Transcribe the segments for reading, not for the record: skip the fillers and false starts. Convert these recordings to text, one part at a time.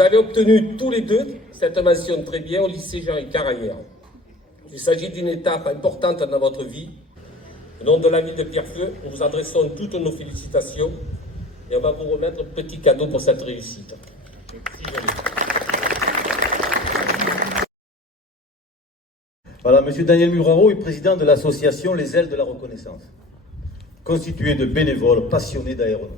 Vous avez obtenu tous les deux cette mention très bien au lycée Jean Caragnère. Il s'agit d'une étape importante dans votre vie. Au nom de la ville de Pierrefeu, nous vous adressons toutes nos félicitations et on va vous remettre un petit cadeau pour cette réussite. Voilà, M. Daniel Muraro est président de l'association Les Ailes de la Reconnaissance, constituée de bénévoles passionnés d'aéronautique.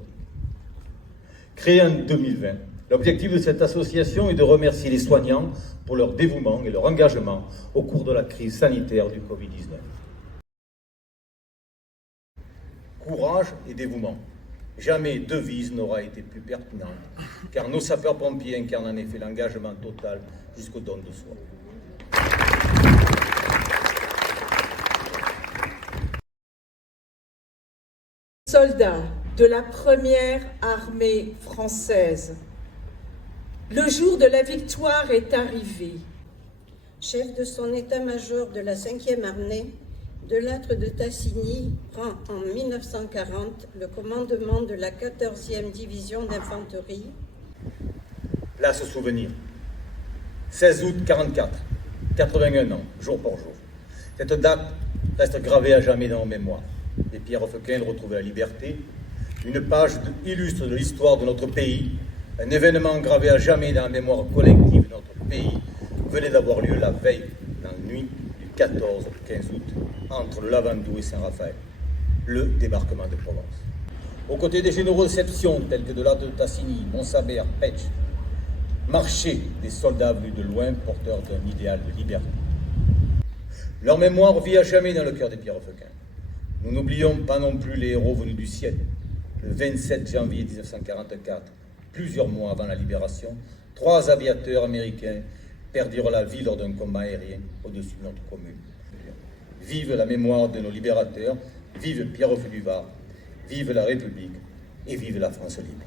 Créée en 2020, l'objectif de cette association est de remercier les soignants pour leur dévouement et leur engagement au cours de la crise sanitaire du Covid-19. Courage et dévouement. Jamais devise n'aura été plus pertinente, car nos sapeurs-pompiers incarnent en effet l'engagement total jusqu'au don de soi. Soldats de la première armée française. Le jour de la victoire est arrivé. Chef de son état-major de la 5e armée, De Lattre de Tassigny prend en 1940 le commandement de la 14e division d'infanterie. Place souvenir. 16 août 44, 81 ans, jour pour jour. Cette date reste gravée à jamais dans nos mémoires. Les Pierre Feuquin retrouvent la liberté, une page illustre de l'histoire de notre pays, un événement gravé à jamais dans la mémoire collective de notre pays, venait d'avoir lieu la veille, dans la nuit du 14 au 15 août, entre le Lavandou et Saint-Raphaël, le débarquement de Provence. Aux côtés des généraux de Seption, tels que De Lattre de Tassigny, Montsabert, Petch, marchaient des soldats venus de loin, porteurs d'un idéal de liberté. Leur mémoire vit à jamais dans le cœur des Pierre Feuquin. Nous n'oublions pas non plus les héros venus du ciel. Le 27 janvier 1944, plusieurs mois avant la libération, 3 aviateurs américains perdirent la vie lors d'un combat aérien au-dessus de notre commune. Vive la mémoire de nos libérateurs, vive Pierre Feuquin, vive la République et vive la France libre.